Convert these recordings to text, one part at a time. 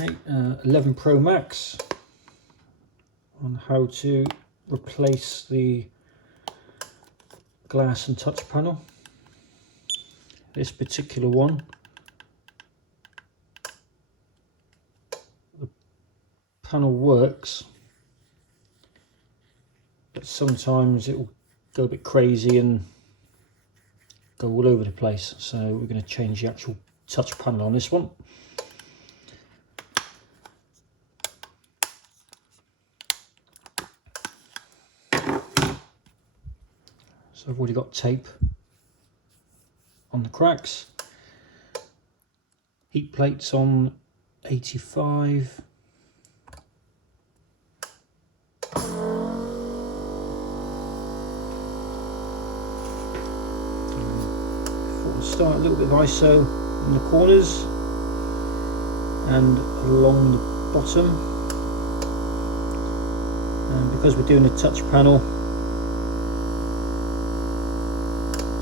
Okay, 11 Pro Max on how to replace the glass and touch panel. This particular one, the panel works, but sometimes it will go a bit crazy and go all over the place, so we're going to change the actual touch panel on this one. So I've already got tape on the cracks, heat plates on 85, start a little bit of ISO in the corners and along the bottom, and because we're doing a touch panel,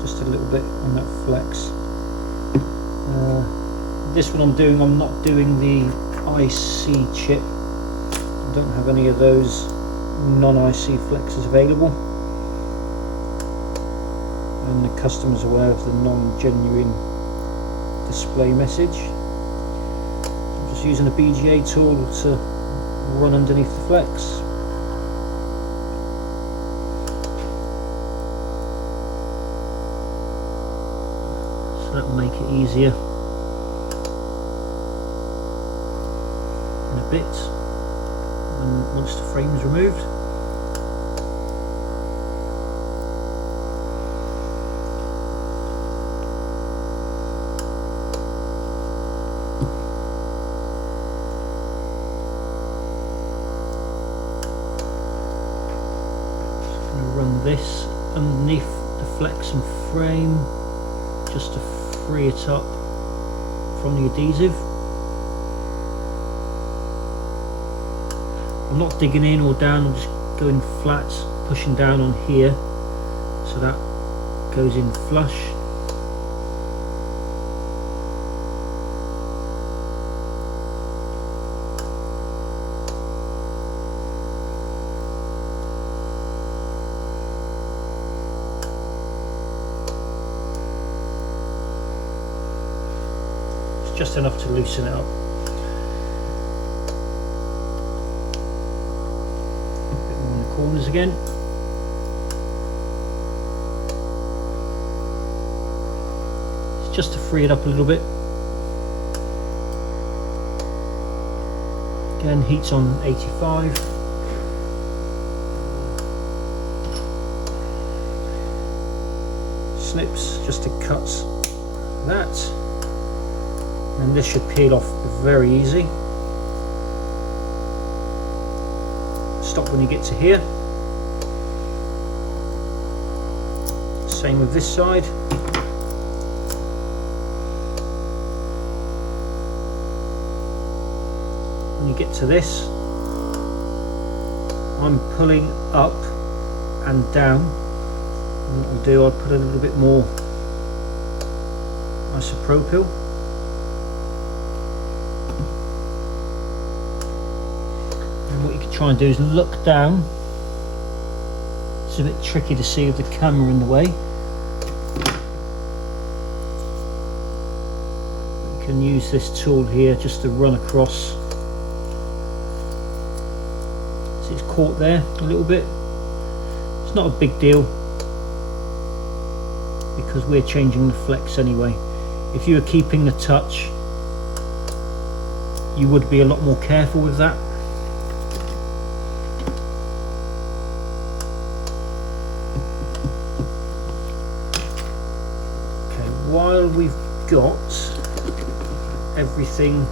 just a little bit on that flex. This one I'm not doing the IC chip. I don't have any of those non-IC flexes available, and the customer's aware of the non-genuine display message. I'm just using a BGA tool to run underneath the flex. So that will make it easier in a bit once the frame is removed. Run this underneath the flex and frame just to free it up from the adhesive. I'm not digging in or down, I'm just going flat, pushing down on here so that goes in flush. Just enough to loosen it up. A bit more in the corners again. It's just to free it up a little bit. Again, heat's on 85. Snips just to cut that. And this should peel off very easy. Stop when you get to here. Same with this side. When you get to this, I'm pulling up and down. And what I'll do, I'll put a little bit more isopropyl. What you can try and do is look down. It's a bit tricky to see with the camera in the way. You can use this tool here just to run across. See, it's caught there a little bit. It's not a big deal because we're changing the flex anyway. If you were keeping the touch, you would be a lot more careful with that. While we've got everything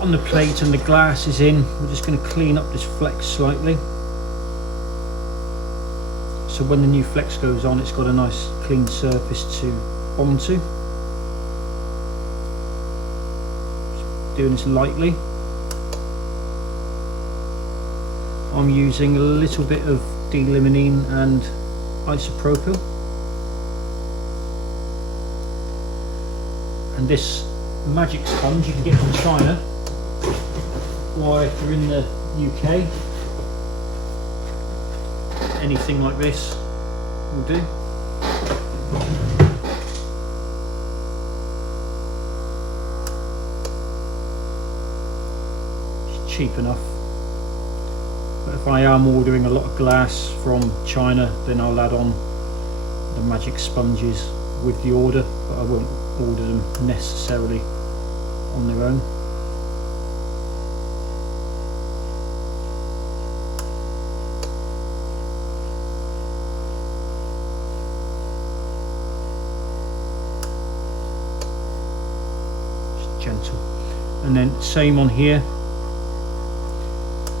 on the plate and the glass is in, we're just going to clean up this flex slightly. So when the new flex goes on, it's got a nice clean surface to bond to. Just doing this lightly. I'm using a little bit of D-limonene and isopropyl. And this magic sponge you can get from China, or if you're in the UK, anything like this will do. It's cheap enough. But if I am ordering a lot of glass from China, then I'll add on the magic sponges with the order, but I won't order them necessarily on their own. Just gentle. And then same on here.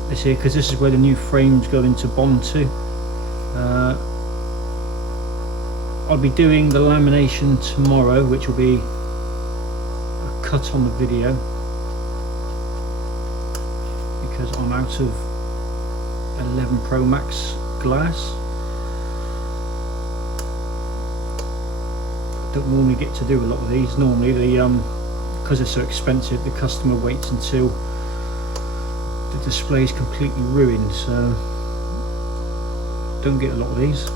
This here, because this is where the new frames go into bond to. I'll be doing the lamination tomorrow, which will be a cut on the video because I'm out of 11 Pro Max glass. Don't normally get to do a lot of these. Normally because they're so expensive, the customer waits until the display is completely ruined, so don't get a lot of these.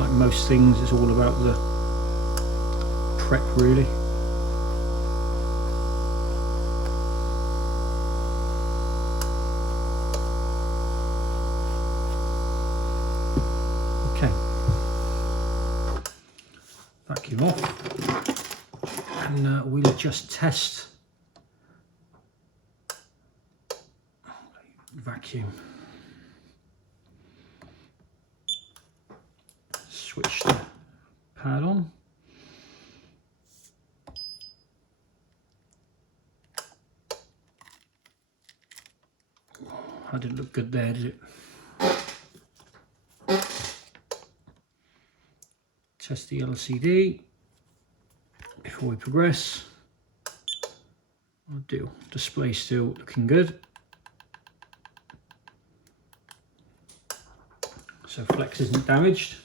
Like most things, it's all about the prep, really. Vacuum off, and we'll just test. Vacuum. Switch the pad on. That didn't look good there, did it? Test the LCD before we progress. I'll do. Display still looking good. So flex isn't damaged.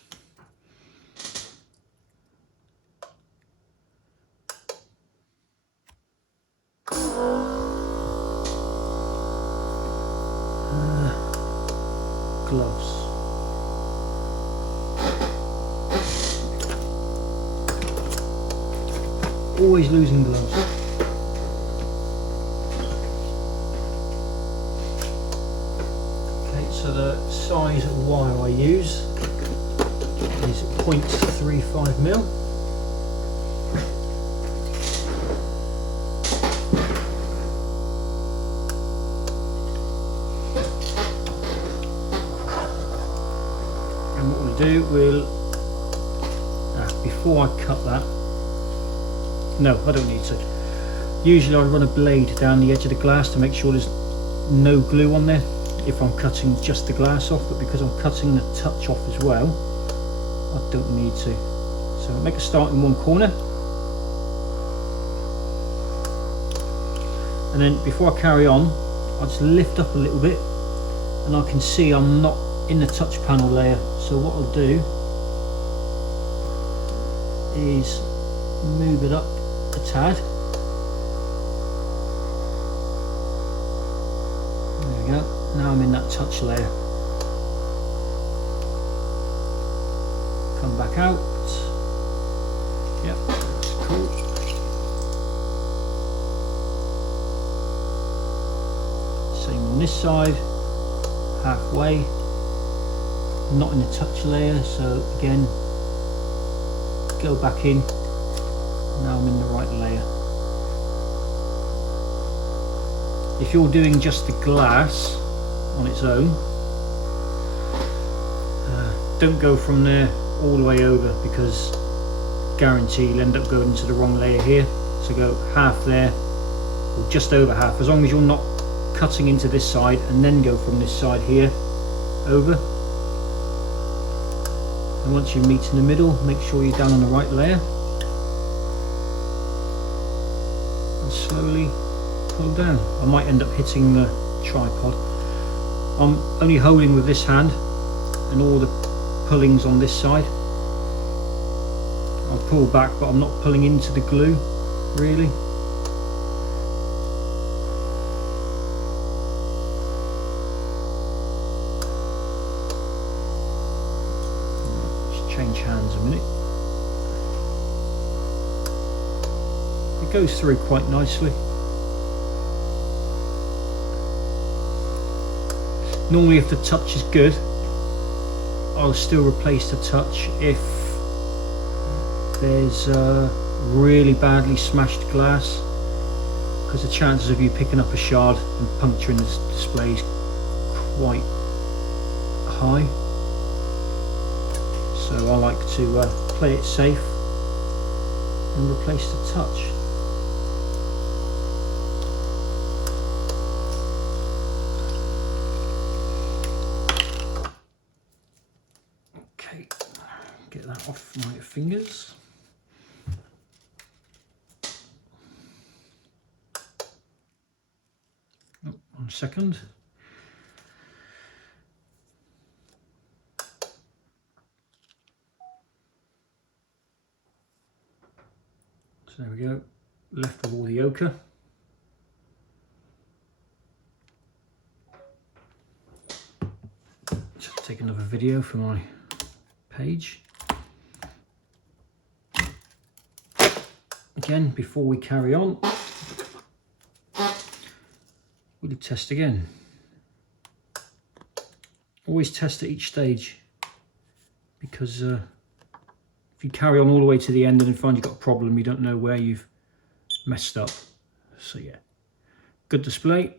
Gloves. Always losing gloves. Okay, so the size of wire I use is 0.35 mil. And what we'll do, before I cut that, no, I don't need to. Usually I run a blade down the edge of the glass to make sure there's no glue on there if I'm cutting just the glass off, but because I'm cutting the touch off as well, I don't need to. So I'll make a start in one corner. And then before I carry on, I'll just lift up a little bit and I can see I'm not in the touch panel layer. So what I'll do is move it up a tad. There we go. Now I'm in that touch layer. Come back out. Yep, that's cool. Same on this side. Halfway. Not in the touch layer, so again, go back in. Now I'm in the right layer. If you're doing just the glass on its own, don't go from there all the way over, because guarantee you'll end up going into the wrong layer here. So go half there, or just over half, as long as you're not cutting into this side and then go from this side here over. And once you meet in the middle, make sure you're down on the right layer. Slowly pull down. I might end up hitting the tripod. I'm only holding with this hand and all the pulling's on this side. I'll pull back, but I'm not pulling into the glue really. Just change hands a minute. It goes through quite nicely. Normally if the touch is good, I'll still replace the touch if there's really badly smashed glass, because the chances of you picking up a shard and puncturing this display is quite high. So I like to play it safe and replace the touch. Okay, get that off my fingers. Oh, 1 second. So there we go, left with all the ochre. Just take another video for my page. Again, before we carry on, we'll test again. Always test at each stage, because if you carry on all the way to the end and then find you've got a problem, you don't know where you've messed up. So yeah, good display.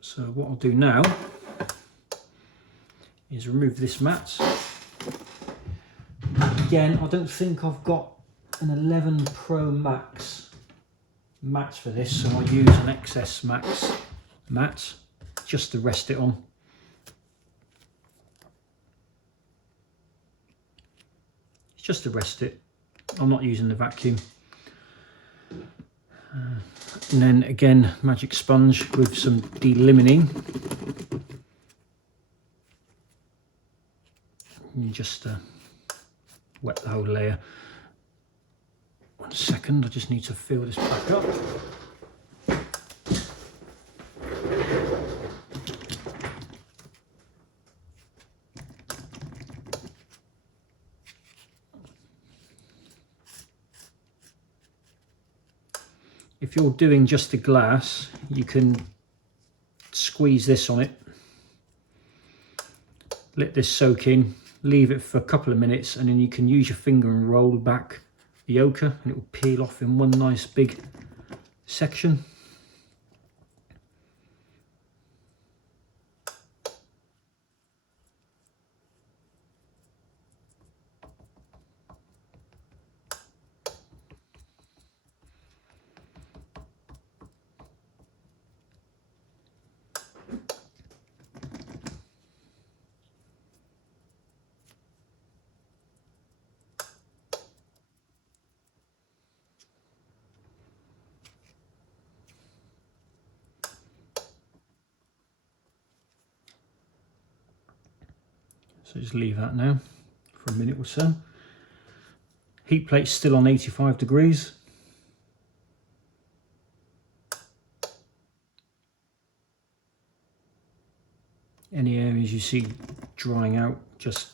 So what I'll do now is remove this mat. Again, I don't think I've got an 11 Pro Max mat for this, so I'll use an XS Max mat just to rest it on. It's just to rest it. I'm not using the vacuum. And then again, magic sponge with some delimining. You just wet the whole layer. 1 second, I just need to fill this back up. If you're doing just the glass, you can squeeze this on it, let this soak in, leave it for a couple of minutes, and then you can use your finger and roll back the ochre and it will peel off in one nice big section. So just leave that now for a minute or so. Heat plate's still on 85 degrees. Any areas you see drying out, just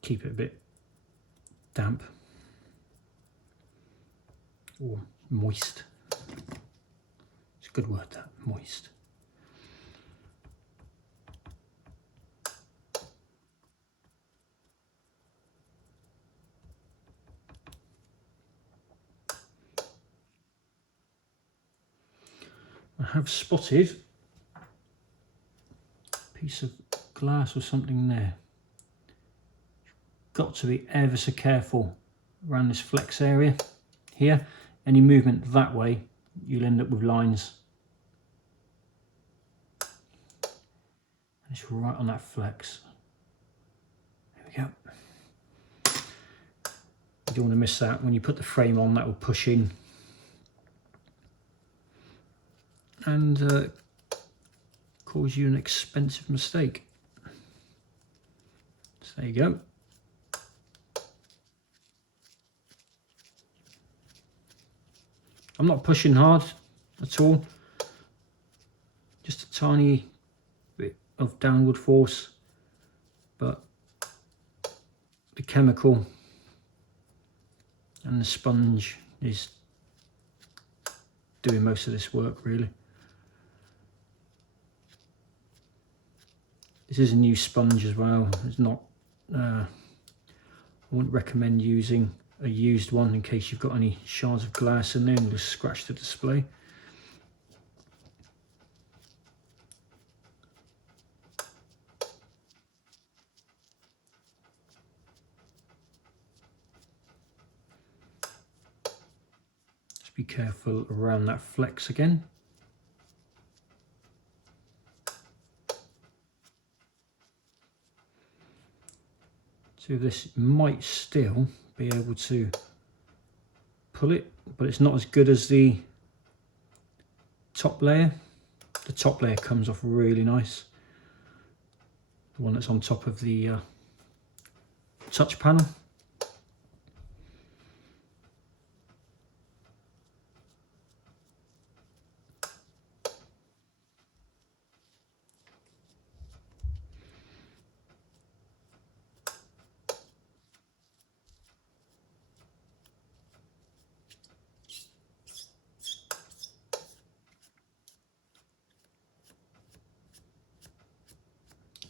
keep it a bit damp or moist. It's a good word, that, moist. I have spotted a piece of glass or something there. Got to be ever so careful around this flex area here. Any movement that way, you'll end up with lines. And it's right on that flex. There we go. You don't want to miss that. When you put the frame on, that will push in and cause you an expensive mistake. So there you go. I'm not pushing hard at all, just a tiny bit of downward force, but the chemical and the sponge is doing most of this work really. This is a new sponge as well. It's not, I wouldn't recommend using a used one in case you've got any shards of glass in there and just scratch the display. Just be careful around that flex again. So this might still be able to pull it, but it's not as good as the top layer. The top layer comes off really nice. The one that's on top of the touch panel.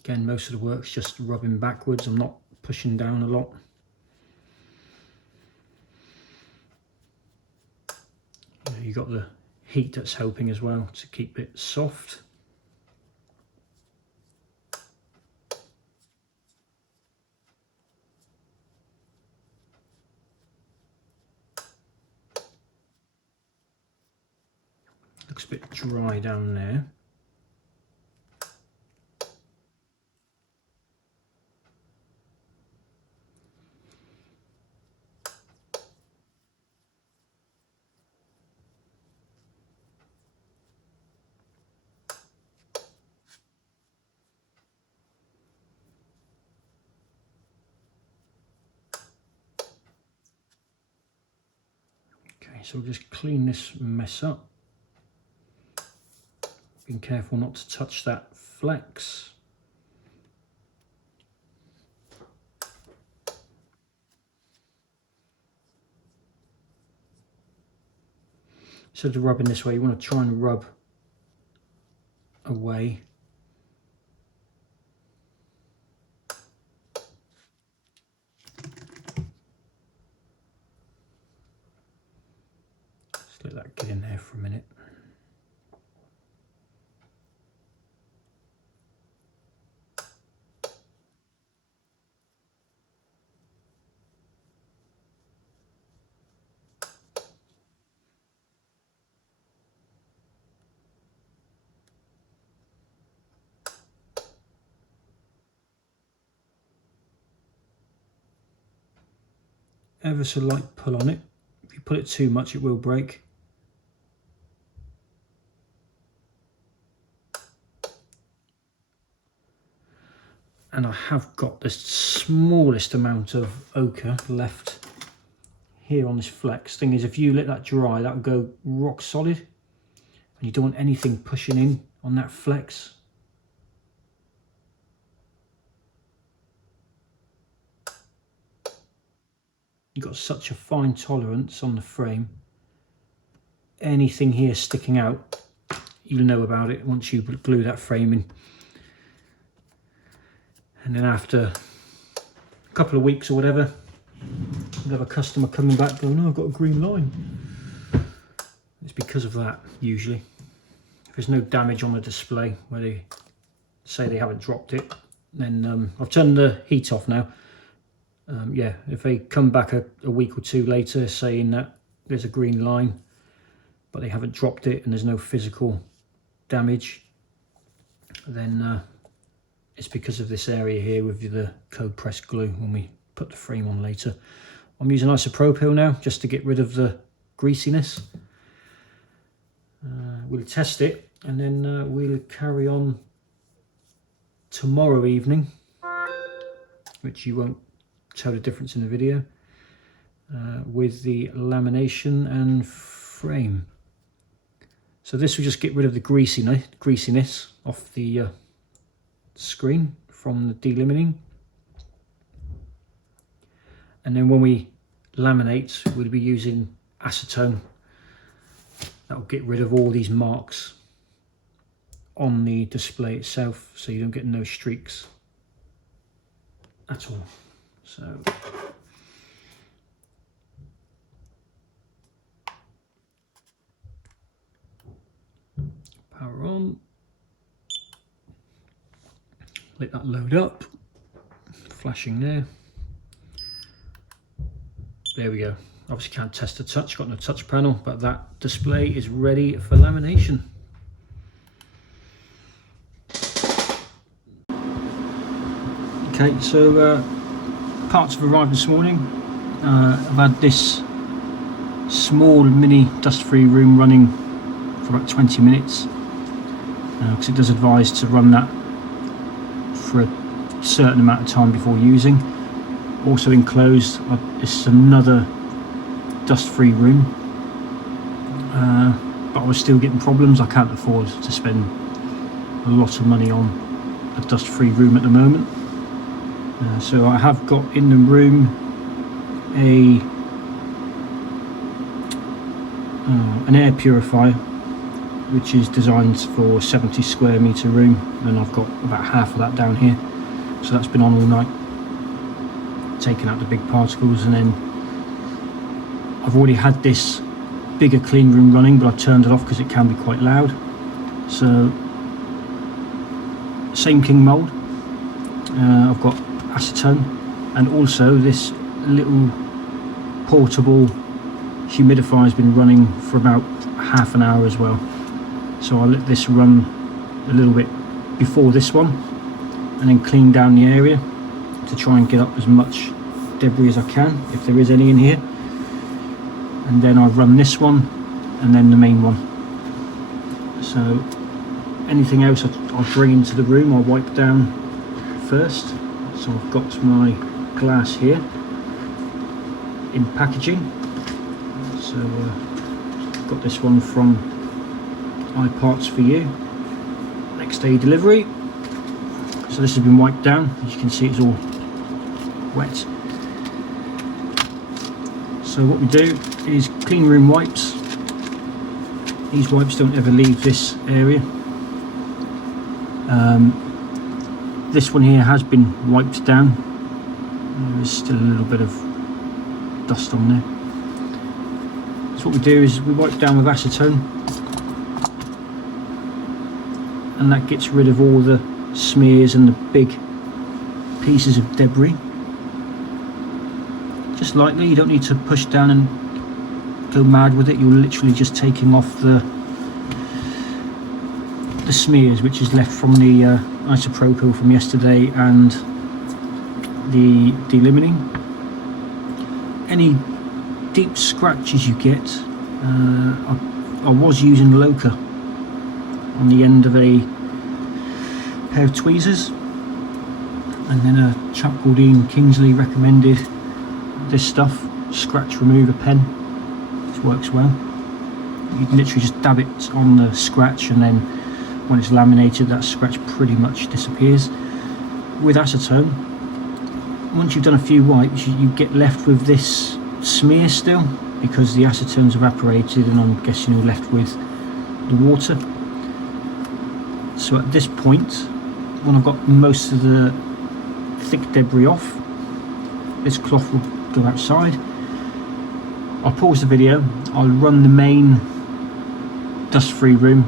Again, most of the work's just rubbing backwards. I'm not pushing down a lot. You've got the heat that's helping as well to keep it soft. Looks a bit dry down there. Okay, so we'll just clean this mess up. Being careful not to touch that flex. Instead of rubbing this way, you want to try and rub away. Just let that get in there for a minute. Ever so light pull on it. If you put it too much, it will break. And I have got the smallest amount of ochre left here on this flex. Thing is, if you let that dry, that will go rock solid. And you don't want anything pushing in on that flex. You've got such a fine tolerance on the frame. Anything here sticking out, you'll know about it once you glue that frame in. And then after a couple of weeks or whatever, you'll have a customer coming back going, "Oh, I've got a green line." It's because of that, usually. If there's no damage on the display where they say they haven't dropped it, then I've turned the heat off now. Yeah, if they come back a week or two later saying that there's a green line, but they haven't dropped it and there's no physical damage, then it's because of this area here with the cold pressed glue when we put the frame on later. I'm using isopropyl now just to get rid of the greasiness. we'll test it, and then we'll carry on tomorrow evening, which you won't tell the difference in the video, with the lamination and frame. So this will just get rid of the greasiness off the screen from the delimiting, and then when we laminate, we'll be using acetone. That will get rid of all these marks on the display itself, so you don't get no streaks at all. So power on, let that load up, flashing there. There we go. Obviously can't test the touch, got no touch panel, but that display is ready for lamination. Okay, so parts have arrived this morning. I've had this small mini dust-free room running for about 20 minutes, because it does advise to run that for a certain amount of time before using. Also enclosed is another dust-free room, but I was still getting problems. I can't afford to spend a lot of money on a dust-free room at the moment. So I have got in the room an air purifier, which is designed for 70 square metre room, and I've got about half of that down here. So that's been on all night, taking out the big particles. And then I've already had this bigger clean room running, but I've turned it off because it can be quite loud. So same king mould, I've got acetone, and also this little portable humidifier has been running for about half an hour as well. So I'll let this run a little bit before this one, and then clean down the area to try and get up as much debris as I can, if there is any in here. And then I run this one and then the main one. So anything else I'll bring into the room, I'll wipe down first. So I've got my glass here in packaging. So I've got this one from iParts for You, next day delivery. So this has been wiped down, as you can see it's all wet. So what we do is clean room wipes. These wipes don't ever leave this area. This one here has been wiped down. There's still a little bit of dust on there. So what we do is we wipe down with acetone, and that gets rid of all the smears and the big pieces of debris. Just lightly, you don't need to push down and go mad with it. You're literally just taking off the smears which is left from the isopropyl from yesterday and the delimiting. Any deep scratches you get, I was using Loca on the end of a pair of tweezers, and then a chap called Ian Kingsley recommended this stuff, scratch remover pen, which works well. You can literally just dab it on the scratch, and then when it's laminated that scratch pretty much disappears. With acetone, once you've done a few wipes, you get left with this smear still, because the acetone's evaporated and I'm guessing you're left with the water. So at this point, when I've got most of the thick debris off, this cloth will go outside. I'll pause the video, I'll run the main dust-free room,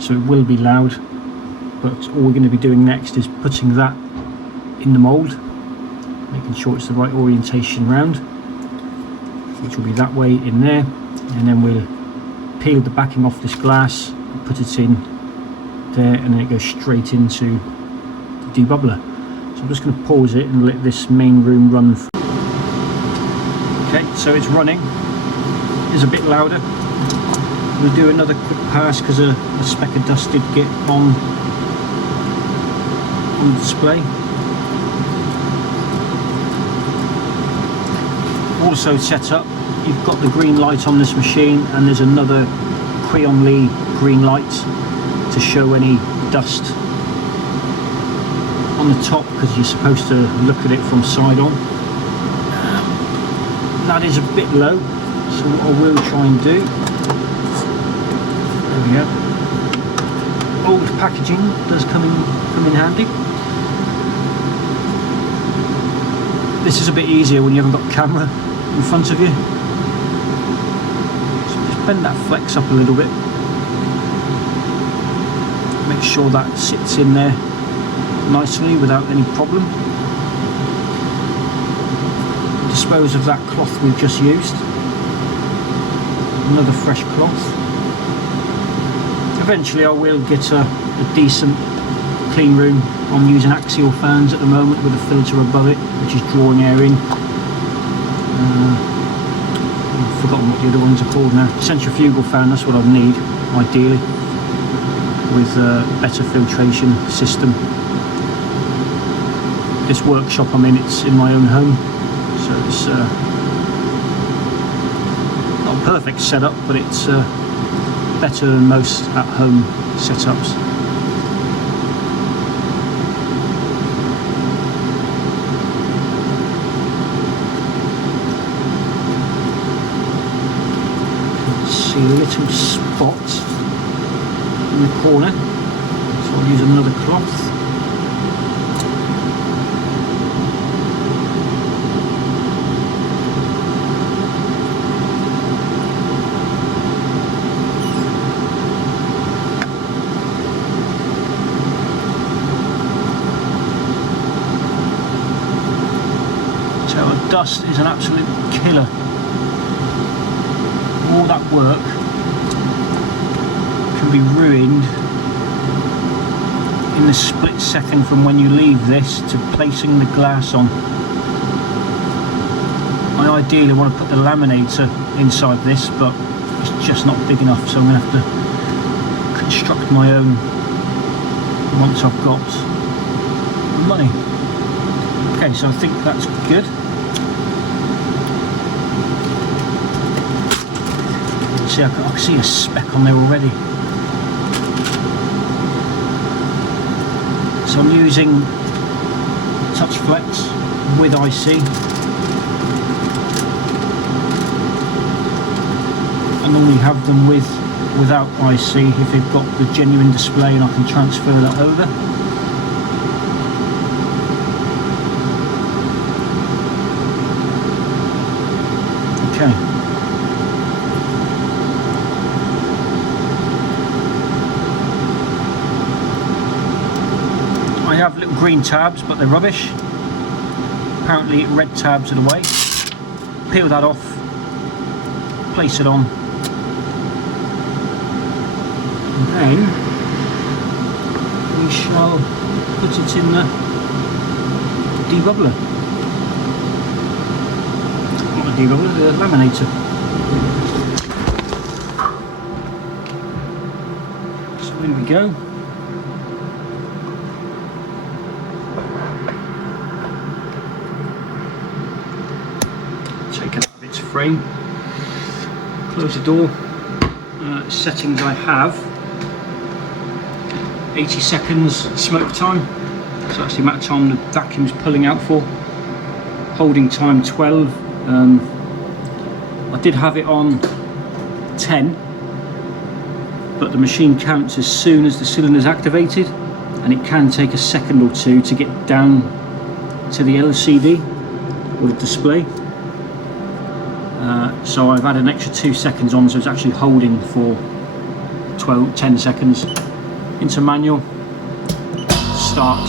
so it will be loud, but all we're going to be doing next is putting that in the mould, making sure it's the right orientation round, which will be that way in there, and then we'll peel the backing off this glass, put it in there, and then it goes straight into the debubbler. So I'm just going to pause it and let this main room run. Okay, so it's running. It's a bit louder. We'll do another quick pass because a speck of dust did get on the display. Also set up, you've got the green light on this machine, and there's another Crayon Lee green light to show any dust on the top, because you're supposed to look at it from side on. That is a bit low, so what I will try and do, there we go, old packaging does come in handy. This is a bit easier when you haven't got a camera in front of you. So just bend that flex up a little bit. Make sure that sits in there nicely without any problem. Dispose of that cloth we've just used. Another fresh cloth. Eventually I will get a decent clean room. I'm using axial fans at the moment with a filter above it, which is drawing air in. I've forgotten what the other ones are called now. Centrifugal fan, that's what I'd need, ideally, with a better filtration system. This workshop I'm in, it's in my own home, so it's not a perfect setup, but it's better than most at-home setups. See a little spot in the corner, so I'll use another cloth. So the dust is an absolute killer. All that work can be ruined in the split second from when you leave this to placing the glass on. I ideally want to put the laminator inside this, but it's just not big enough, so I'm going to have to construct my own once I've got the money. Okay, so I think that's good. See, I can see a speck on there already. So I'm using Touch Flex with IC. I normally have them without IC if they've got the genuine display, and I can transfer that over. Okay. I have little green tabs, but they're rubbish. Apparently red tabs are the way. Peel that off, place it on, and then we shall put it in the debubbler. Not a debubbler, the laminator. So here we go. Take it out of its frame, close the door. Settings I have: 80 seconds smoke time, so that's the amount of time the vacuum's pulling out for. Holding time 12. I did have it on 10, but the machine counts as soon as the cylinder's activated, and it can take a second or two to get down to the LCD or the display. So I've had an extra 2 seconds on, so it's actually holding for 10 seconds. Into manual, start,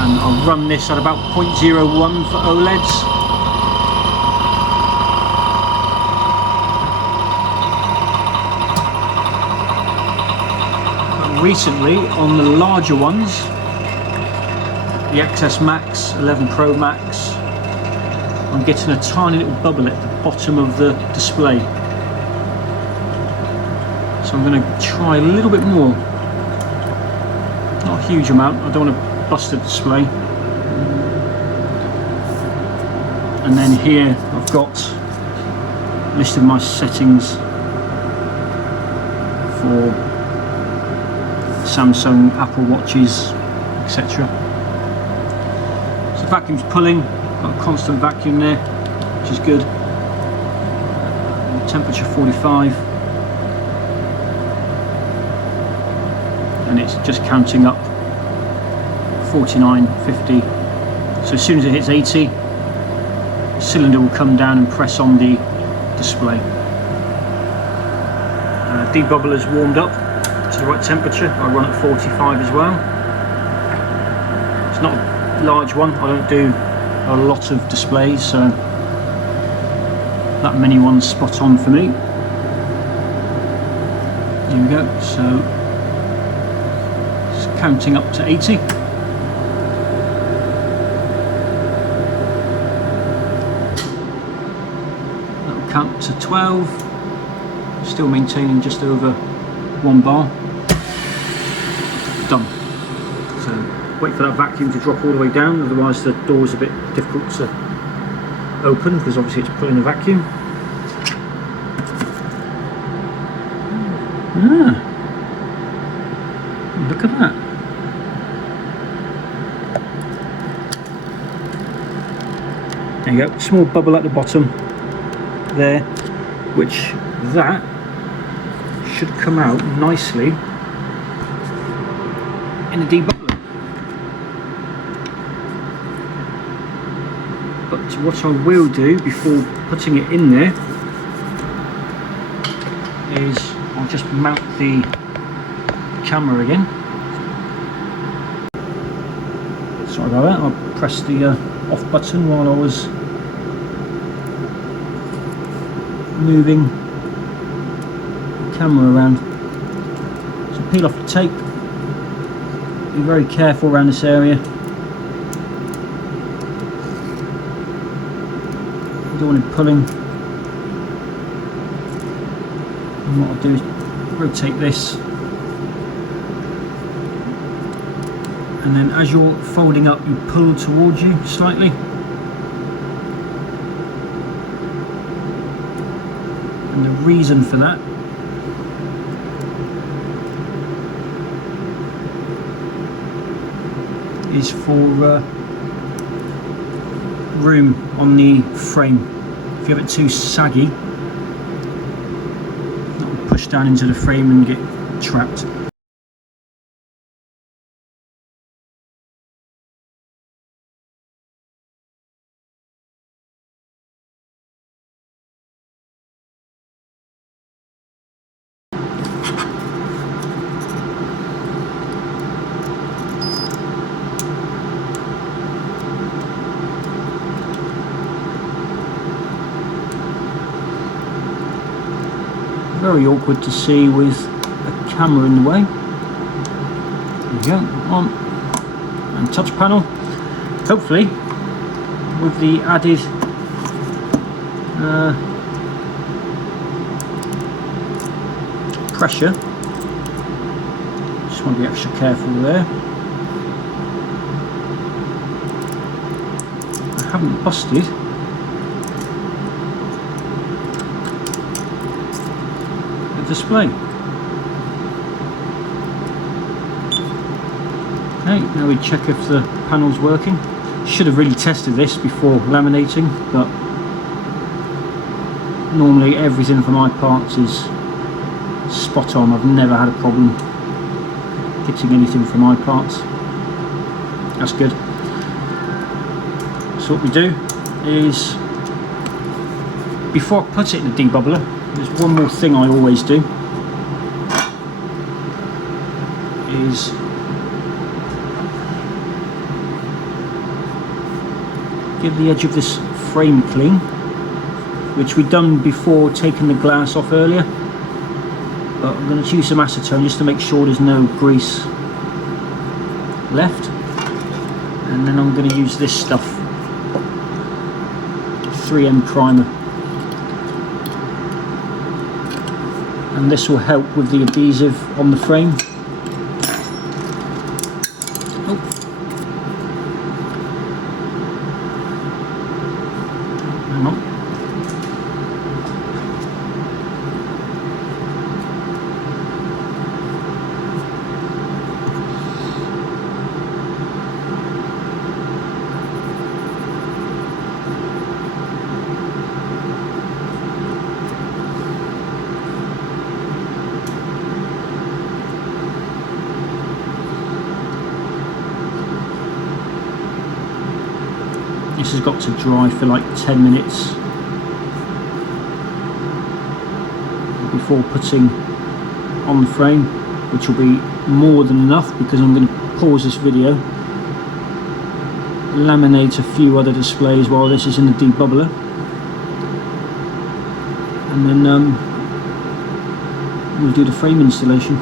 and I'll run this at about 0.01 for OLEDs. Recently, on the larger ones, the XS Max, 11 Pro Max, I'm getting a tiny little bubble at the bottom of the display. So I'm going to try a little bit more, not a huge amount, I don't want to bust the display. And then here I've got a list of my settings for Samsung, Apple Watches, etc. So vacuum's pulling, got a constant vacuum there, which is good. Temperature 45, and it's just counting up 49, 50. So as soon as it hits 80, the cylinder will come down and press on the display. Debubbler's warmed up to the right temperature. I run at 45 as well. It's not a large one, I don't do a lot of displays, so that mini one's spot on for me. Here we go, so it's counting up to 80. That'll count to 12. Still maintaining just over 1 bar. Done. So wait for that vacuum to drop all the way down, otherwise the door's a bit difficult to open because obviously it's pulling a vacuum. Look at that. There you go, small bubble at the bottom there, which that should come out nicely in the debubbler. But what I will do before putting it in there is I'll just mount the camera again. Sorry about that, I pressed the off button while I was moving the camera around. So peel off the tape, be very careful around this area. Don't want it pulling. And what I'll do is rotate this, and then as you're folding up you pull towards you slightly, and the reason for that is for room on the frame. If you have it too saggy, that will push down into the frame and get trapped. Very awkward to see with a camera in the way. There you go, on and touch panel. Hopefully with the added pressure, just want to be extra careful there. I haven't busted display. Okay, now we check if the panel's working. Should have really tested this before laminating, but normally everything for my parts is spot on. I've never had a problem getting anything for my parts. That's good. So what we do is, before I put it in the debubbler, there's one more thing I always do, is give the edge of this frame clean, which we've done before taking the glass off earlier, but I'm going to use some acetone just to make sure there's no grease left, and then I'm going to use this stuff, 3M primer. and this will help with the adhesive on the frame. Oh. Hang on. This has got to dry for like 10 minutes before putting on the frame, which will be more than enough because I'm going to pause this video, laminate a few other displays while this is in the debubbler, and then we'll do the frame installation.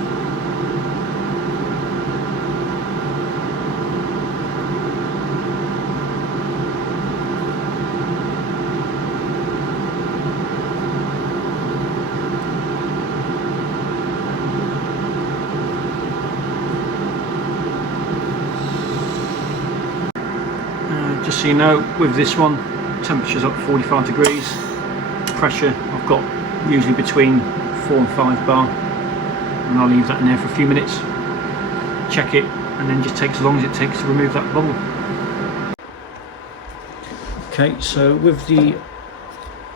Just so you know, with this one, temperature's up 45 degrees, pressure I've got usually between 4 and 5 bar, and I'll leave that in there for a few minutes, check it, and then just take as long as it takes to remove that bubble. Okay, so with the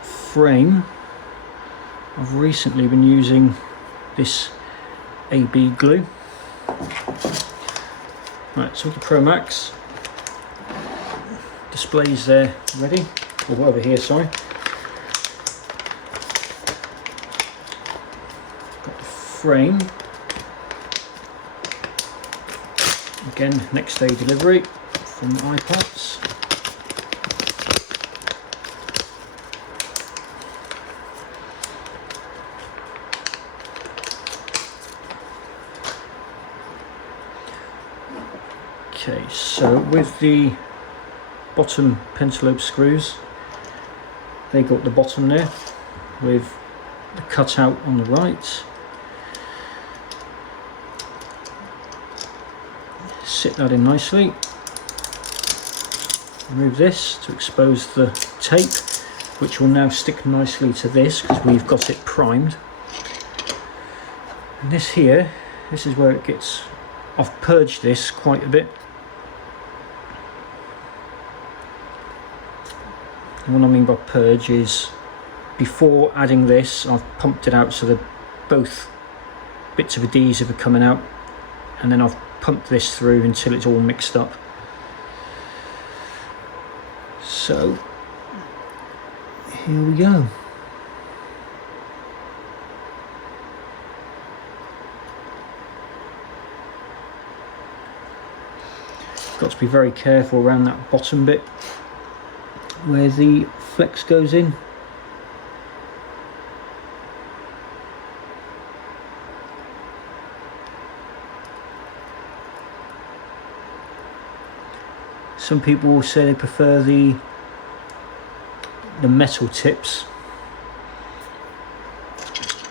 frame, I've recently been using this AB glue. Right, so with the Pro Max, displays there ready, or over here, sorry. Got the frame. Again, next day delivery from iPods. Okay, so with the bottom pentalobe screws, they got the bottom there with the cutout on the right. Sit that in nicely. Remove this to expose the tape, which will now stick nicely to this because we've got it primed. And this here, this is where it gets, I've purged this quite a bit. And what I mean by purge is, before adding this, I've pumped it out so that both bits of adhesive are coming out, and then I've pumped this through until it's all mixed up. So here we go. Got to be very careful around that bottom bit where the flex goes in. Some people will say they prefer the metal tips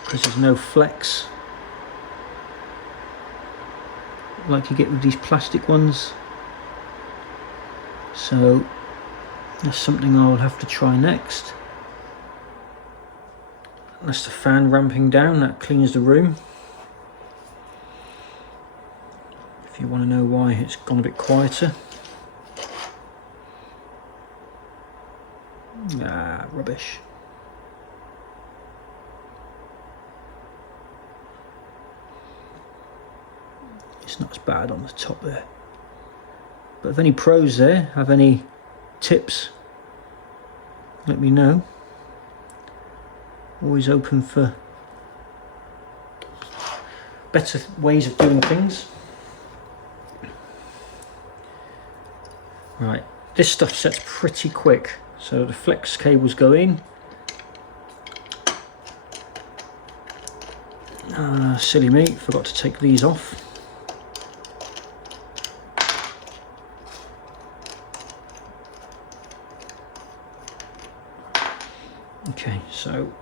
because there's no flex like you get with these plastic ones. So that's something I'll have to try next. That's the fan ramping down, that cleans the room. If you want to know why it's gone a bit quieter. Ah, rubbish. It's not as bad on the top there. But if any pros there have any tips, let me know. Always open for better ways of doing things. Right, this stuff sets pretty quick, so the flex cables go in. Silly me, forgot to take these off. Okay, so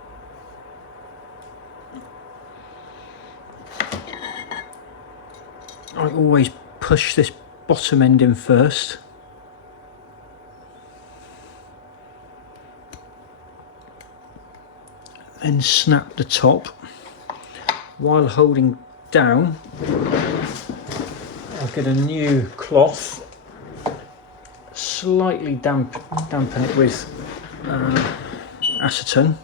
I always push this bottom end in first. Then snap the top. While holding down, I'll get a new cloth, slightly dampen it with acetone.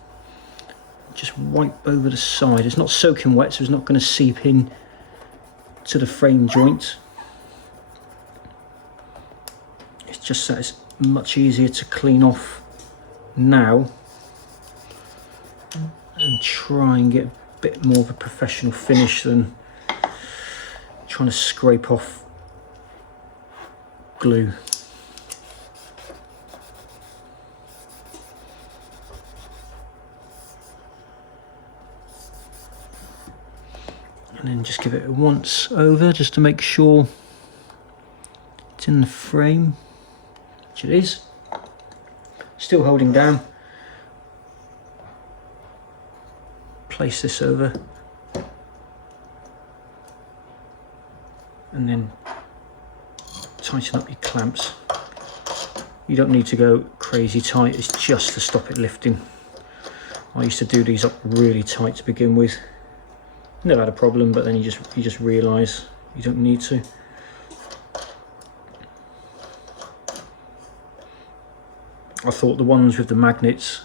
Just wipe over the side. It's not soaking wet, so it's not going to seep in to the frame joint. It's just that it's much easier to clean off now and try and get a bit more of a professional finish than trying to scrape off glue. And then just give it a once over just to make sure it's in the frame, which it is. Still holding down. Place this over and then tighten up your clamps. You don't need to go crazy tight, it's just to stop it lifting. I used to do these up really tight to begin with. Never had a problem, but then you just realise you don't need to. I thought the ones with the magnets,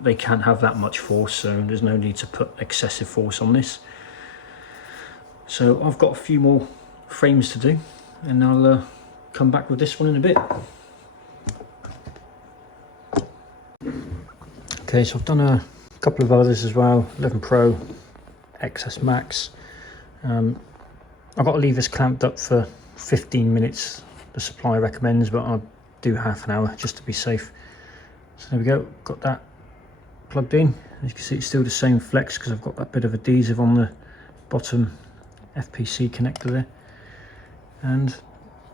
they can't have that much force, so there's no need to put excessive force on this. So I've got a few more frames to do, and I'll come back with this one in a bit. Okay, so I've done a couple of others as well, 11 Pro, XS Max. I've got to leave this clamped up for 15 minutes, the supplier recommends, but I'll do half an hour just to be safe. So there we go, got that plugged in. As you can see, it's still the same flex because I've got that bit of adhesive on the bottom FPC connector there, and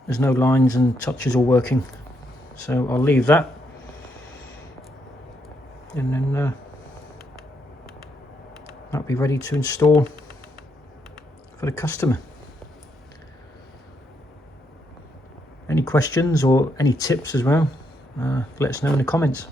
there's no lines and touches all working, so I'll leave that, and then that'll be ready to install for the customer. Any questions or any tips as well, let us know in the comments.